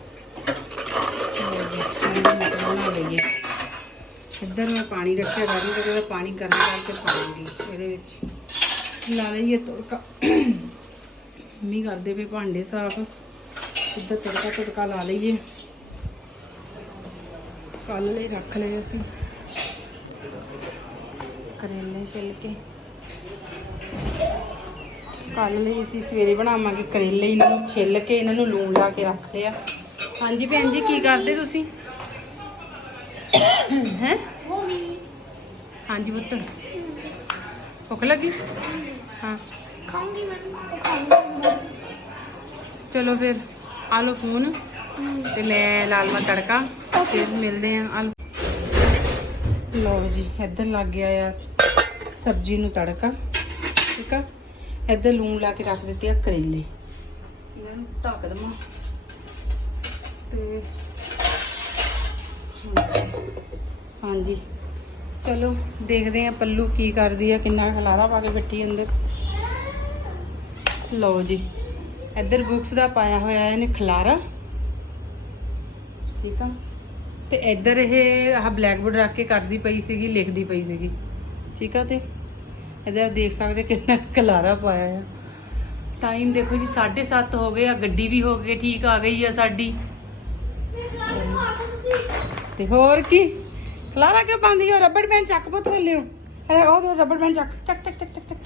ਜੀ ਆਲੂ ਮਟਰ ਬਣਾ ਲਈਏ ਇੱਧਰ ਮੈਂ ਪਾਣੀ ਰੱਖਿਆ ਗਰਮ ਤੇ ਜਦੋਂ ਪਾਣੀ ਗਰਮ ਕਰਕੇ ਪਾਉਂਗੀ ਇਹਦੇ ਵਿੱਚ ਲਾ ਲਈਏ ਤੜਕਾ ਮੰਮੀ ਕਰਦੇ ਪਏ ਭਾਂਡੇ ਸਾਫ਼ ਇੱਧਰ ਤੜਕਾ ਤੜਕਾ ਲਾ ਲਈਏ ਕੱਲ ਲਈ ਰੱਖ ਲਏ ਅਸੀਂ ਕਰੇਲੇ ਛਿੱਲ ਕੇ ਕੱਲ ਲਈ ਅਸੀਂ ਸਵੇਰੇ ਬਣਾਵਾਂਗੇ ਕਰੇਲੇ ਇਹਨਾਂ ਨੂੰ ਛਿੱਲ ਕੇ ਇਹਨਾਂ ਨੂੰ ਲੂਣ ਲਾ ਕੇ ਰੱਖ ਲਿਆ ਹਾਂਜੀ ਭੈਣ ਜੀ, ਕੀ ਕਰਦੇ ਤੁਸੀਂ? ਹੈ? ਹਾਂਜੀ ਪੁੱਤ। ਭੁੱਖ ਲੱਗੀ? ਹਾਂ। ਖਾਉਂਗੀ ਮੈਂ ਉਹ ਚਲੋ ਫਿਰ ਆਲੋ ਲਓ ਫੋਨ ਤੇ ਮੈਂ ਲਾਲਵਾ ਤੜਕਾ ਫਿਰ ਮਿਲਦੇ ਆ ਆਲੂ ਲਓ। ਜੀ ਇੱਧਰ ਲੱਗ ਗਿਆ ਆ ਸਬਜ਼ੀ ਨੂੰ ਤੜਕਾ ਠੀਕ ਆ? ਇੱਧਰ ਲੂਣ ਲਾ ਕੇ ਰੱਖ ਦਿੱਤੇ ਆ ਕਰੇਲੇ। ਇਹਨਾਂ ਨੂੰ ਢੱਕ ਦਵਾਂ। ਤੇ ਹਾਂਜੀ। ਚਲੋ, ਦੇਖਦੇ ਆ ਪੱਲੂ ਕੀ ਕਰਦੀ ਆ, ਕਿੰਨਾ ਖਲਾਰਾ ਪਾ ਕੇ ਬੈਠੀ ਅੰਦਰ। ਲਓ ਜੀ, ਇੱਧਰ ਬੁక్స్ ਦਾ ਪਾਇਆ ਹੋਇਆ ਇਹਨੇ ਖਲਾਰਾ। ਠੀਕ ਆ। ਤੇ ਇੱਧਰ ਇਹ ਆਹ ਬਲੈਕਬੋਰਡ ਰੱਖ ਕੇ ਕਰਦੀ ਪਈ ਸੀਗੀ, ਲਿਖਦੀ ਪਈ ਸੀਗੀ। ਠੀਕ ਆ ਤੇ? ਇੱਧਰ ਦੇਖ ਸਕਦੇ ਕਿੰਨਾ ਖਲਾਰਾ ਪਾਇਆ ਆ। ਟਾਈਮ ਦੇਖੋ ਜੀ 7:30 ਹੋ ਗਏ ਆ, ਗੱਡੀ ਵੀ ਹੋ ਗਈ, ਠੀਕ ਆ ਗਈ ਆ ਸਾਡੀ। ਤੇ ਹੋਰ ਕੀ? ਖਲਾਰਾ ਕਿਉਂ ਪਾਉਂਦੀ ਹੋ? ਰਬੜ ਬੈਂਡ ਚੱਕ ਪੁੱਤ ਲਿਓ ਹੈ ਉਹ ਦੋ ਰਬੜ ਬੈਂਡ ਚੱਕ। ਚੱਕ ਚੱਕ ਚੱਕ ਚੱਕ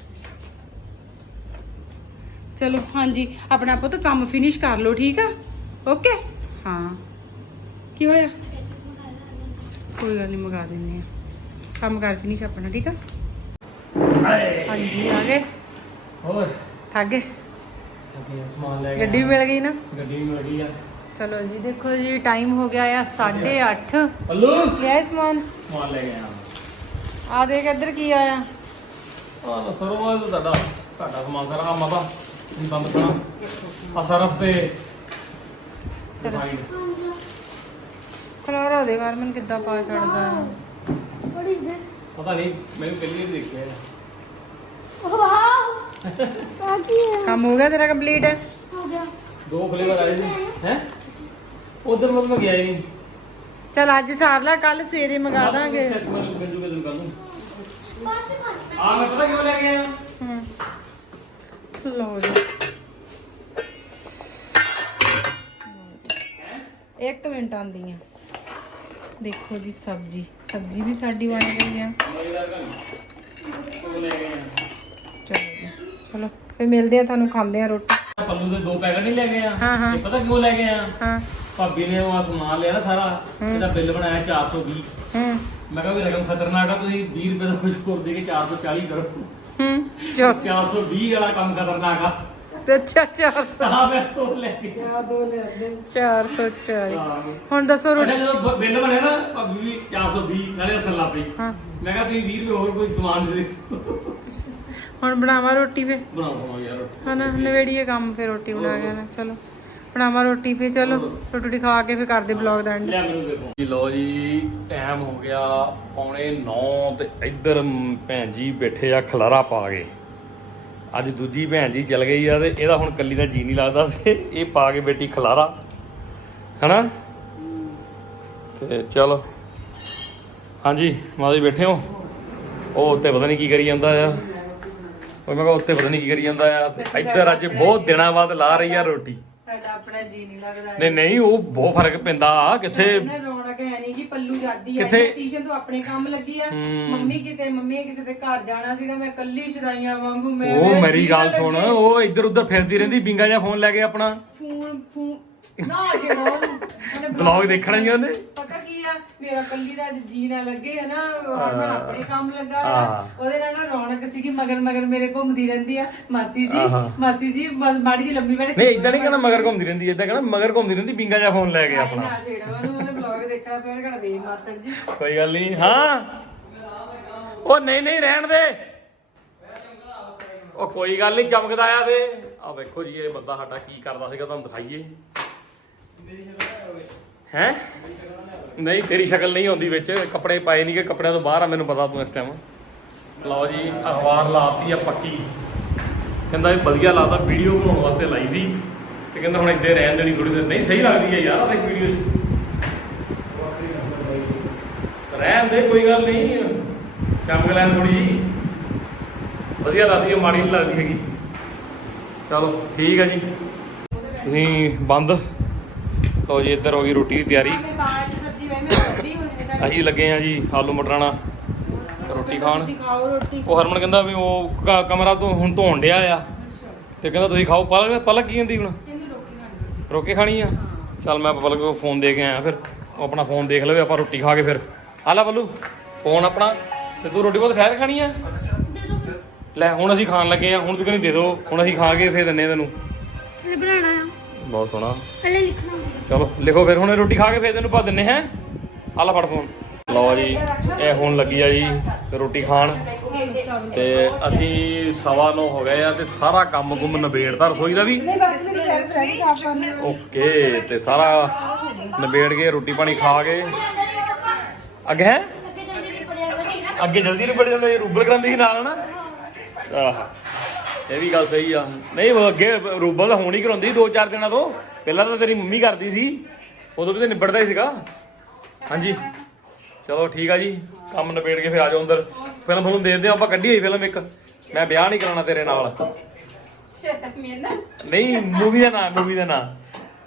ਚਲੋ ਹਾਂਜੀ। ਆਪਣਾ ਪੁੱਤ ਕੰਮ ਫਿਨਿਸ਼ ਕਰ ਲਓ ਠੀਕ ਆ? ਓਕੇ ਹਾਂ। ਕੀ ਹੋਇਆ? ਕੋਈ ਗੱਲ ਨਹੀਂ ਮੰਗਾ ਦਿੰਨੇ ਆ। ਕੰਮ ਕਰ ਫਿਨਿਸ਼ ਆਪਣਾ ਠੀਕ ਆ? ਹਾਂਜੀ ਆ ਗਏ। ਹੋਰ? ਥੱਕ ਗਏ? ਸਮਾਨ ਲੈ ਗੱਡੀ ਮਿਲ ਗਈ ਨਾ? ਗੱਡੀ ਮਿਲ ਗਈ ਆ। ਚਲੋ ਜੀ ਦੇਖੋ ਜੀ ਟਾਈਮ ਹੋ ਗਿਆ ਆ 8:30 ਅੱਲੂ ਲਿਆ ਸਮਾਨ ਸਮਾਨ ਲੈ ਗਿਆ ਆ ਦੇਖ ਇੱਧਰ ਕੀ ਆਇਆ। ਆ ਸਰਵਾ ਤੁਹਾਡਾ ਤੁਹਾਡਾ ਸਮਾਨ ਸਾਰਾ। ਆ ਮਾਤਾ ਇਹ ਬੰਦ ਕਰਨਾ ਆ ਸਰਫ ਤੇ ਖਲਾਰਾ ਦੇ ਗਾਰਮਨ ਕਿੱਦਾਂ ਪਾ ਛੱਡਦਾ ਹੈ ਵਾਟ ਇਜ਼ ਦਿਸ ਪਤਾ ਨਹੀਂ ਮੈਂ ਪਹਿਲੀ ਵਾਰ ਦੇਖਿਆ ਹੈ? ਵਾਓ ਕੰਮ ਹੋ ਗਿਆ ਤੇਰਾ ਕੰਪਲੀਟ ਹੋ ਗਿਆ। ਦੋ ਫਲੇਵਰ ਆਏ ਨੇ। ਹੈ? ਉਧਰ ਮੈਂ ਗਿਆ ਹੀ ਨਹੀਂ। ਚਲ ਅੱਜ ਸਾਰ ਲੈ ਕੱਲ ਸਵੇਰੇ ਮੰਗਾ ਦਾਂਗੇ। ਮੈਂ ਗੰਜੂ ਕੇ ਦਿਨ ਕਰ ਦੂੰ ਆ ਮੈਂ ਪਤਾ ਕਿਉਂ ਲੈ ਗਿਆ ਹਮ। ਲਓ ਜੀ। ਇੱਕ ਮਿੰਟ ਆਂਦੀ ਆ ਦੇਖੋ ਜੀ ਸਬਜੀ। ਸਬਜੀ ਵੀ ਸਾਡੀ ਬਣ ਗਈ ਆ। ਚਲੋ ਜੀ। ਚਲੋ ਫੇ ਮਿਲਦੇ ਆ ਤੁਹਾਨੂੰ ਖਾਂਦੇ ਆ ਰੋਟੀ। ਪੱਲੂ ਦੇ ਦੋ ਪੈਕਟ ਨਹੀਂ ਲੈ ਗਏ ਆ ਹਾਂ, ਹਾਂ। ਇਹ ਪਤਾ ਕਿਉਂ ਲੈ ਗਏ ਆ ਹਾਂ। ਭਾਬੀ ਨੇ ਉਹ ਸਮਾਨ ਲਿਆ ਨਾ ਸਾਰਾ ਇਹਦਾ ਬਿੱਲ ਬਣਾਇਆ 420 ਹੂੰ। ਮੈਂ ਕਿਹਾ ਵੀ ਰਕਮ ਖਤਰਨਾਕ ਆ ਤੁਸੀਂ 20 ਰੁਪਏ ਦਾ ਕੁਝ ਹੋਰ ਦੇ ਕੇ 440 ਕਰੋ। ਹੂੰ ਚੋਰ 420 ਵਾਲਾ ਕੰਮ ਖਤਰਨਾਕ ਆ। ਤੇ ਅੱਛਾ 400 ਹਾਂ ਮੈਂ ਉਹ ਲੈ ਕੇ 440 ਹੁਣ ਦੱਸੋ ਰੋਟੀ ਜਦੋਂ ਬਿੱਲ ਬਣਿਆ ਨਾ ਭਾਬੀ ਵੀ 420 ਨਾਲੇ ਹੱਸਣ ਲੱਗ ਪਈ। ਹਾਂ। ਮੈਂ ਕਿਹਾ ਤੁਸੀਂ 20 ਰੁਪਏ ਹੋਰ ਕੋਈ ਸਮਾਨ ਦੇ ਦਿਓ। ਹੁਣ ਬਣਾਵਾ ਰੋਟੀ ਫੇ ਬਣਾਓ ਬਣਾਓ ਯਾਰ। ਹਨਾ ਨਵੇੜੀਏ ਕੰਮ ਫੇ ਰੋਟੀ ਬਣਾ ਕੇ ਨਾ ਚਲੋ। ਬਣਾਵਾ ਰੋਟੀ ਫੇ ਚਲੋ, ਰੋਟੀ ਰੂਟੀ ਖਾ ਕੇ ਫੇ ਕਰਦੇ ਬਲੌਗ ਦਾ ਐਂਡ ਜੀ ਲੋ ਜੀ ਟਾਈਮ ਹੋ ਗਿਆ ਪੌਣੇ 9 ਤੇ ਇੱਧਰ ਭੈਣ ਜੀ ਬੈਠੇ ਆ, ਖਲਾਰਾ ਪਾ ਕੇ। ਅੱਜ ਦੂਜੀ ਭੈਣ ਜੀ ਚਲ ਗਈ ਆ ਤੇ ਇਹਦਾ ਹੁਣ ਕੱਲੀ ਦਾ ਜੀ ਨਹੀਂ ਲੱਗਦਾ ਤੇ ਇਹ ਪਾ ਕੇ ਬੇਟੀ ਖਲਾਰਾ, ਹਨਾ? ਤੇ ਚਲੋ। ਹਾਂਜੀ, ਮਾਤਾ ਬੈਠੇ ਹੋ? ਉਹ ਉੱਤੇ ਪਤਾ ਨਹੀਂ ਕੀ ਕਰੀ ਜਾਂਦਾ ਆ। ਉਹ ਮੈਂ ਕਿਹਾ ਉੱਤੇ ਪਤਾ ਨਹੀਂ ਕੀ ਕਰੀ ਜਾਂਦਾ ਆ। ਇੱਧਰ ਅੱਜ ਬਹੁਤ ਦਿਨਾਂ ਬਾਅਦ ਲਾ ਰਹੀ ਆ ਰੋਟੀ। ਸਾਡਾ ਆਪਣਾ ਜੀ ਨਹੀਂ ਲੱਗਦਾ ਨਹੀਂ ਨਹੀਂ ਉਹ ਬਹੁਤ ਫ਼ਰਕ ਪੈਂਦਾ ਆ ਕਿੱਥੇ ਇਹਨਾਂ ਰੌਣਕ ਹੈ ਨਹੀਂ ਜੀ ਪੱਲੂ ਜਾਂਦੀ ਹੈ ਕਿੱਥੇ? ਟਿਊਸ਼ਨ ਤੋਂ ਆਪਣੇ ਕੰਮ ਲੱਗੀ ਆ ਹੂੰ। ਮੰਮੀ ਕਿਤੇ ਮੰਮੀ ਕਿਸੇ ਦੇ ਘਰ ਜਾਣਾ ਸੀਗਾ ਮੈਂ ਕੱਲੀ ਸ਼ਦਾਈਆਂ ਵਾਂਗੂ ਮੈਂ ਉਹ ਮੈਂ ਮੇਰੀ ਜੀ ਨਾ ਗੱਲ ਸੁਣ ਲੱਗੇ। ਉਹ ਇੱਧਰ ਉੱਧਰ ਫਿਰਦੀ ਰਹਿੰਦੀ ਬਿੰਗਾ ਜਿਹਾ ਫੋਨ ਲੈ ਕੇ ਆਪਣਾ ਫੋਨ ਫੋਨ ਨਾ ਛੇੜੋ ਉਹਨੂੰ। ਉਹਨੇ ਬਲੌਗ ਦੇਖਣਾ ਹੀ ਉਹਨੇ ਮੇਰਾ ਕੱਲੀ ਦਾ ਅੱਜ ਜੀ ਨਾ ਲੱਗੇ ਹੈ ਨਾ ਹਰਮਨ ਆਪਣੇ ਕੰਮ ਲੱਗਾ। ਉਹਦੇ ਨਾਲ ਨਾ ਰੌਣਕ ਸੀਗੀ ਮਗਰ ਮਗਰ ਮੇਰੇ ਘੁੰਮਦੀ ਰਹਿੰਦੀ ਆ। ਮਾਸੀ ਜੀ। ਮਾਸੀ ਜੀ ਬਸ ਮਾੜੀ ਜੀ ਲੰਬੀ ਬੈਠੇ। ਨਹੀਂ ਇਦਾਂ ਨਹੀਂ ਕਹਿਣਾ ਮਗਰ ਘੁੰਮਦੀ ਰਹਿੰਦੀ ਇਦਾਂ ਕਹਿਣਾ ਮਗਰ ਘੁੰਮਦੀ ਰਹਿੰਦੀ ਬਿੰਗਾ ਜਿਹਾ ਫੋਨ ਲੈ ਕੇ ਆਪਣਾ। ਨਾ ਛੇੜੋ ਉਹਨੂੰ ਉਹਨੇ ਬਲੌਗ ਦੇਖਣਾ ਪਿਆ ਘੜਾ ਵੇ ਮਾਸਟਰ ਜੀ। ਕੋਈ ਗੱਲ ਨਹੀਂ ਹਾਂ। ਉਹ ਨਹੀਂ ਨਹੀਂ ਰਹਿਣ ਦੇ। ਉਹ ਕੋਈ ਗੱਲ ਨਹੀਂ ਚਮਕਦਾ ਆ ਤੇ। ਆ ਵੇਖੋ ਜੀ ਇਹ ਬੰਦਾ ਸਾਡਾ ਕੀ ਕਰਦਾ ਸੀਗਾ ਤੁਹਾਨੂੰ ਦਿਖਾਈਏ। ਹੈ? ਨਹੀਂ, ਤੇਰੀ ਸ਼ਕਲ ਨਹੀਂ ਆਉਂਦੀ ਵਿੱਚ। ਕੱਪੜੇ ਪਾਏ ਨਹੀਂ ਕਿ ਕੱਪੜਿਆਂ ਤੋਂ ਬਾਹਰ ਆ, ਮੈਨੂੰ ਪਤਾ ਤੂੰ ਇਸ ਟਾਈਮ ਲਓ ਜੀ, ਅਖਬਾਰ ਲਾਤੀ ਆ ਪੱਕੀ। ਕਹਿੰਦਾ ਇਹ ਵਧੀਆ ਲੱਗਦਾ ਵੀਡੀਓ ਬਣਾਉਣ ਵਾਸਤੇ ਲਾਈ ਸੀ। ਤੇ ਕਹਿੰਦਾ ਹੁਣ ਇੱਥੇ ਰਹਿਣ ਦੇਣੀ ਥੋੜੀ ਦੇਰ। ਨਹੀਂ, ਸਹੀ ਲੱਗਦੀ ਹੈ ਯਾਰ ਆ ਦੇਖ ਵੀਡੀਓ 'ਚ। ਰਹਿਣ ਦੇ, ਕੋਈ ਗੱਲ ਨਹੀਂ। ਚਮਕ ਲੈਣ ਥੋੜੀ ਜੀ ਵਧੀਆ ਲੱਗਦੀ ਹੈ ਮਾੜੀ ਨਹੀਂ ਲੱਗਦੀ ਹੈਗੀ। ਚਲੋ, ਠੀਕ ਹੈ ਜੀ। ਤੁਸੀਂ ਬੰਦ। ਲਓ ਜੀ, ਇੱਧਰ ਹੋ ਗਈ ਰੋਟੀ ਦੀ ਤਿਆਰੀ ਮੈਂ ਦਾਲ ਦੀ ਸਬਜ਼ੀ ਵੇ ਮੈਂ ਰੋਟੀ ਹੋ ਜਵੇ ਤਾਂ ਅਸੀਂ ਲੱਗੇ ਆ ਜੀ ਆਲੂ ਮਟਰਾਂ ਨਾਲ ਰੋਟੀ ਖਾਣ। ਤੁਸੀਂ ਖਾਓ ਰੋਟੀ। ਉਹ ਹਰਮਨ ਕਹਿੰਦਾ ਵੀ ਉਹ ਕ- ਕਮਰਾ ਤੋਂ ਹੁਣ ਧੋਣ ਡਿਆ ਆ। ਤੇ ਕਹਿੰਦਾ ਤੁਸੀਂ ਖਾਓ ਪਲਕ ਪਲਕ ਕੀ ਕਹਿੰਦੀ ਹੁਣ? ਕਹਿੰਦੀ ਰੋਟੀ ਖਾਣੀ ਰੋਕੇ ਖਾਣੀ ਆ? ਚੱਲ ਮੈਂ ਪਲਕ ਕੋ ਫੋਨ ਦੇ ਕੇ ਆਇਆ ਫਿਰ। ਉਹ ਆਪਣਾ ਫੋਨ ਦੇਖ ਲਵੇ ਆਪਾਂ ਰੋਟੀ ਖਾ ਕੇ ਫਿਰ। ਆ ਲੈ ਬੱਲੂ ਫੋਨ ਆਪਣਾ। ਤੇ ਤੂੰ ਰੋਟੀ ਬਹੁਤ ਠਹਿਰ ਖਾਣੀ ਆ? ਦੇ ਦੋ ਲੈ ਹੁਣ ਅਸੀਂ ਖਾਣ ਲੱਗੇ ਆ ਹੁਣ ਤੂੰ ਕਹਿੰਦੀ ਦੇ ਦੋ। ਹੁਣ ਅਸੀਂ ਖਾ ਕੇ ਫੇਰ ਦਿੰਨੇ ਆ ਤੈਨੂੰ। ਹਲੇ ਬਣਾਉਣਾ ਆ। ਬਹੁਤ ਸੋਹਣਾ। ਹਲੇ ਲਿਖਣਾ ਚਲੋ ਲਿਖੋ ਫਿਰ ਹੁਣ ਰੋਟੀ ਖਾ ਕੇ ਫੇਰ ਤੈਨੂੰ ਪਾ ਦਿੰਨੇ ਹੈ। ਆ ਲੈ ਫੜ ਫੋਨ ਲਓ ਜੀ ਇਹ ਹੁਣ ਲੱਗੀ ਆ ਜੀ ਰੋਟੀ ਖਾਣ। ਤੇ ਅਸੀਂ ਸਵਾ ਨੌ ਹੋ ਗਏ ਆ ਤੇ ਸਾਰਾ ਕੰਮ ਗੁੰਮ ਨਿਬੇੜਦਾ ਰਸੋਈ ਦਾ ਵੀ। ਓਕੇ ਤੇ ਸਾਰਾ ਨਿਬੇੜ ਕੇ ਰੋਟੀ ਪਾਣੀ ਖਾ ਕੇ। ਅੱਗੇ ਹੈ? ਅੱਗੇ ਜਲਦੀ ਨਿਬੜ ਜਾਂਦਾ ਇਹ ਰੂਬਲ ਕਰਾਂਦੀ ਸੀ ਨਾਲ ਨਾ ਆਹ ਇਹ ਵੀ ਗੱਲ ਸਹੀ ਆ। ਨਹੀਂ ਅੱਗੇ ਰੂਬਲ ਹੁਣ ਕਰਾਉਂਦੀ ਸੀ ਦੋ ਚਾਰ ਦਿਨਾਂ ਤੋਂ। ਪਹਿਲਾਂ ਤਾਂ ਤੇਰੀ ਮੰਮੀ ਕਰਦੀ ਸੀ ਉਦੋਂ ਵੀ ਤਾਂ ਨਿਬੜਦਾ ਹੀ ਸੀਗਾ। ਹਾਂਜੀ। ਚਲੋ ਠੀਕ ਆ ਜੀ ਕੰਮ ਨਿਬੇੜ ਕੇ ਫਿਰ ਆ ਜਾਓ ਅੰਦਰ। ਫਿਲਮ ਫਿਲਮ ਦੇਖਦੇ ਆ ਆਪਾਂ ਕੱਢੀ ਹੋਈ ਫਿਲਮ ਇੱਕ। ਮੈਂ ਵਿਆਹ ਨਹੀਂ ਕਰਾਉਣਾ ਤੇਰੇ ਨਾਲ। ਨਹੀਂ ਮੂਵੀ ਦਾ ਨਾਮ ਮੂਵੀ ਦਾ ਨਾਮ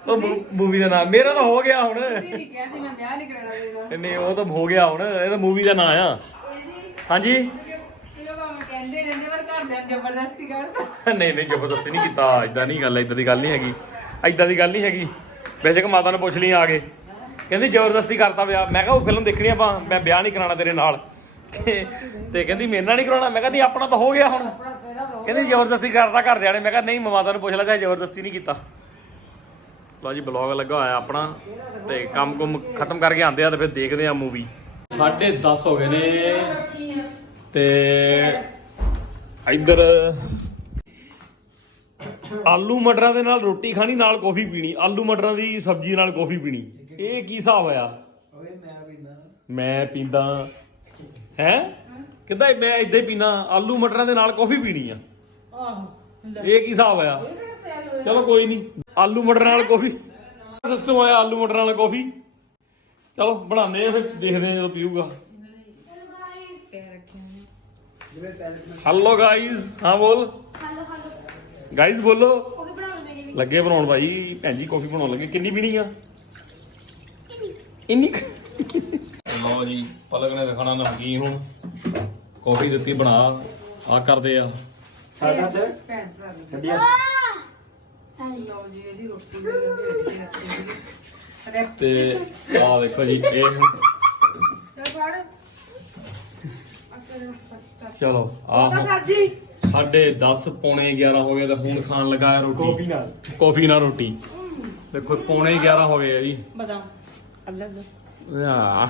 ਉਹ ਮੂਵੀ ਦਾ ਨਾਮ ਮੇਰਾ ਤਾਂ ਹੋ ਗਿਆ ਹੁਣ। ਨਹੀਂ ਕਿਹਾ ਸੀ ਮੈਂ ਵਿਆਹ ਨਹੀਂ ਕਰਾਉਣਾ ਇਹਦਾ ਨਹੀਂ ਉਹ ਤਾਂ ਹੋ ਗਿਆ ਹੁਣ। ਇਹ ਤਾਂ ਮੂਵੀ ਦਾ ਨਾਮ ਆ। ਹਾਂਜੀ? ਇਹ ਭਾਵੇਂ ਕਹਿੰਦੇ ਰਹਿੰਦੇ ਪਰ ਘਰ ਦੇ ਜ਼ਬਰਦਸਤੀ ਕਰਦਾ ਨਹੀਂ ਨਹੀਂ ਜ਼ਬਰਦਸਤੀ ਨਹੀਂ ਕੀਤਾ। ਇਦਾਂ ਨਹੀਂ ਗੱਲ ਇਦਾਂ ਦੀ ਗੱਲ ਨਹੀਂ ਹੈਗੀ। ਇਦਾਂ ਦੀ ਗੱਲ ਨਹੀਂ ਹੈਗੀ। ਵੈਸੇ ਕਿ ਮਾਤਾ ਨੂੰ ਪੁੱਛ ਲਈ ਆ ਕੇ। ਕਹਿੰਦੀ ਜ਼ਬਰਦਸਤੀ ਕਰਤਾ ਵਿਆਹ। ਮੈਂ ਕਿਹਾ, ਉਹ ਫਿਲਮ ਦੇਖਣੀ ਆਪਾਂ, ਮੈਂ ਵਿਆਹ ਨਹੀਂ ਕਰਾਉਣਾ ਤੇਰੇ ਨਾਲ। ਤੇ ਤੇ ਕਹਿੰਦੀ, ਮੇਰੇ ਨਾਲ ਨਹੀਂ ਕਰਾਉਣਾ। ਮੈਂ ਕਿਹਾ, ਨਹੀਂ, ਆਪਣਾ ਤਾਂ ਹੋ ਗਿਆ ਹੁਣ। ਕਹਿੰਦੀ, ਜ਼ਬਰਦਸਤੀ ਕਰਤਾ ਘਰ ਨੇ। ਮੈਂ ਕਿਹਾ, ਨਹੀਂ ਮਾਤਾ ਨੂੰ ਪੁੱਛ ਲੈ ਚਾਹੇ ਜ਼ਬਰਦਸਤੀ ਨਹੀਂ ਕੀਤਾ। ਲਓ ਜੀ ਬਲੌਗ ਲੱਗਾ ਹੋਇਆ ਆਪਣਾ। ਤੇ ਕੰਮ ਕੁਮ ਖਤਮ ਕਰਕੇ ਆਂਦੇ ਆ ਤੇ ਫਿਰ ਦੇਖਦੇ ਆ ਮੂਵੀ 10:30 ਹੋ ਗਏ ਨੇ। ਤੇ ਇੱਧਰ ਆਲੂ ਮਟਰਾਂ ਦੇ ਨਾਲ ਰੋਟੀ ਖਾਣੀ, ਨਾਲ ਕੌਫੀ ਪੀਣੀ। ਆਲੂ ਮਟਰਾਂ ਦੀ ਸਬਜ਼ੀ ਨਾਲ ਕੌਫੀ ਪੀਣੀ। ਇਹ ਕੀ ਹਿਸਾਬ ਹੋਇਆ ਓਏ ਮੈਂ ਪੀਂਦਾ ਮੈਂ ਪੀਂਦਾ। ਹੈ? ਕਿੱਦਾਂ ਮੈਂ ਇਦਾਂ ਹੀ ਪੀਣਾ ਆਲੂ ਮਟਰਾਂ ਦੇ ਨਾਲ ਕੌਫੀ ਪੀਣੀ ਆ। ਆਹੋ ਇਹ ਕੀ ਹਿਸਾਬ ਹੋਇਆ? ਚਲੋ ਕੋਈ ਨਹੀਂ ਆਲੂ ਮਟਰ ਨਾਲ ਕੌਫੀ। ਸਿਸਟਮ ਆਇਆ ਆਲੂ ਮਟਰ ਨਾਲ ਕੌਫੀ। ਚਲੋ ਬਣਾਉਂਦੇ ਆ ਫਿਰ ਦੇਖਦੇ ਆ ਜਦੋਂ ਪੀਊਗਾ। ਹੈਲੋ ਗਾਇਜ਼ ਹਾਂ ਬੋਲ। ਹਾਲੋ ਹਾਲੋ ਗਾਇਜ਼ ਬੋਲੋ। ਲੱਗੇ ਬਣਾਉਣ ਭਾਈ ਭੈਣ ਜੀ ਕਾਫੀ ਬਣਾਉਣ ਲੱਗੇ। ਕਿੰਨੀ ਪੀਣੀ ਆ? ਇੰਨੀ ਲਓ ਜੀ ਪਲਕ ਨੇ ਦਿਖਾਣਾ ਨਮਕੀਨ ਹੁਣ ਕਾਫੀ ਦਿੱਤੀ ਬਣਾ। ਆ ਕਰਦੇ ਆ। ਲਓ ਜੀ ਇਹਦੀ ਰੋਟੀ ਅਰੇ ਤੇ ਆ ਦੇਖੋ ਜੀ ਇਹ ਹੁਣ- ਫੜ। ਚਲੋ ਆ ਸਾਢੇ 10 ਪੌਣੇ 11 ਹੋ ਗਏ ਤੇ ਹੁਣ ਖਾਣ ਲੱਗਾ ਰੋਟੀ। ਕਾਫੀ ਨਾਲ। ਕਾਫੀ ਨਾਲ ਰੋਟੀ। ਦੇਖੋ ਪੌਣੇ 11 ਹੋ ਗਏ ਆ ਜੀ। ਬਦਾਮ। ਅੱਲਾ ਅੱਲਾ ਆ।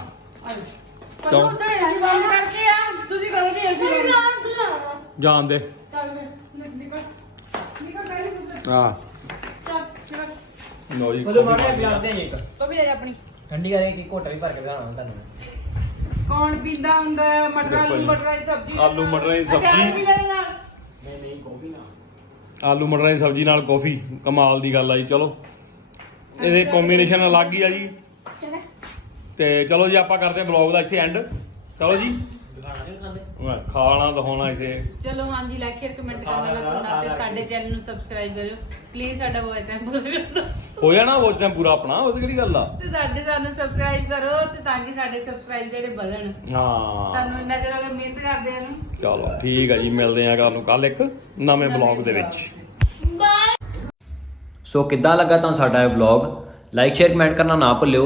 ਪਰ ਉਧਰ ਹੈ ਬੰਦ ਕਰਕੇ ਆ। ਤੁਸੀਂ ਕਰੋ ਜੀ ਅਸੀਂ ਜਾਣ ਦੇ। ਚੱਲ ਮੈਂ ਨਿਕਲ। ਨਿਕਲ ਪਹਿਲੇ ਪੁੱਤਰ ਆ। ਚੱਲ ਚਲ ਲੋ ਜੀ ਉਹਦੇ ਮਾੜੇ ਗਲਾਸ ਦੇ ਇੱਕ। ਕਭੀ ਲੈ ਜਾ ਆਪਣੀ। ਠੰਡੀ ਕਰਕੇ ਕੀ ਘੋਟਾ ਵੀ ਭਰ ਕੇ ਬਣਾਉਣਾ ਤੁਹਾਨੂੰ ਕੌਣ ਪੀਂਦਾ ਹੁੰਦਾ ਹੈ? ਮਟਰ ਦੇਖੋ ਆਲੂ ਜੀ। ਮਟਰਾਂ ਦੀ ਸਬਜ਼ੀ ਆਲੂ ਮਟਰਾਂ ਦੀ ਅਚਾਰ ਸਬਜ਼ੀ। ਵੀ ਲੈ ਨਾਲ। ਨਹੀਂ ਨਹੀਂ ਕਾਫੀ ਨਾ। ਆਲੂ ਮਟਰਾਂ ਦੀ ਸਬਜ਼ੀ ਨਾਲ ਕਾਫੀ। ਕਮਾਲ ਦੀ ਗੱਲ ਆ ਜੀ ਚਲੋ। ਇਹਦੇ ਕੰਬੀਨੇਸ਼ਨ ਅਲੱਗ ਹੀ ਆ ਜੀ। ਤੇ ਚਲੋ ਜੀ ਆਪਾਂ ਕਰਦੇ ਹਾਂ ਬਲੌਗ ਦਾ ਇੱਥੇ ਐਂਡ ਚਲੋ ਜੀ। ਖਾਣਾ ਦਿਖਾਉਣਾ ਇੱਥੇ। ਚਲੋ ਹਾਂਜੀ ਲਾਈਕ ਸ਼ੇਅਰ ਕਮੈਂਟ ਕਰਨਾ ਨਾ ਭੁੱਲਣਾ ਤੇ ਸਾਡੇ ਚੈਨਲ ਨੂੰ ਸਬਸਕ੍ਰਾਈਬ ਕਰਿਓ। ਪਲੀਜ਼ ਸਾਡਾ ਬਹੁਤ ਟਾਈਮ ਪੂਰਾ ਕਰ ਦਿਓ। ਹੋ ਜਾਣਾ ਉਸ ਟਾਈਮ ਪੂਰਾ ਆਪਣਾ ਉਹਦੀ ਕਿਹੜੀ ਗੱਲ ਆ? ਤੇ ਸਾਡੇ ਸਾਨੂੰ ਸਬਸਕ੍ਰਾਈਬ ਕਰੋ ਤੇ ਤਾਂ ਕਿ ਸਾਡੇ ਸਬਸਕ੍ਰਾਈਬ ਜਿਹੜੇ ਵਧਣ। ਹਾਂ। ਸਾਨੂੰ ਇੰਨਾ ਚਿਰ ਹੋ ਗਿਆ ਮਿਹਨਤ ਕਰਦੇ ਆ ਨੂੰ। ਚਲੋ ਠੀਕ ਆ ਜੀ ਮਿਲਦੇ ਆ ਕੱਲ ਨੂੰ ਕੱਲ ਇੱਕ ਨਵੇਂ ਬਲੌਗ ਦੇ ਵਿੱਚ। ਸੋ ਕਿੱਦਾਂ ਲੱਗਾ ਤੁਹਾਨੂੰ ਸਾਡਾ ਇਹ ਵਲੌਗ ਲਾਈਕ ਸ਼ੇਅਰ ਕਮੈਂਟ ਕਰਨਾ ਨਾ ਭੁੱਲਿਓ।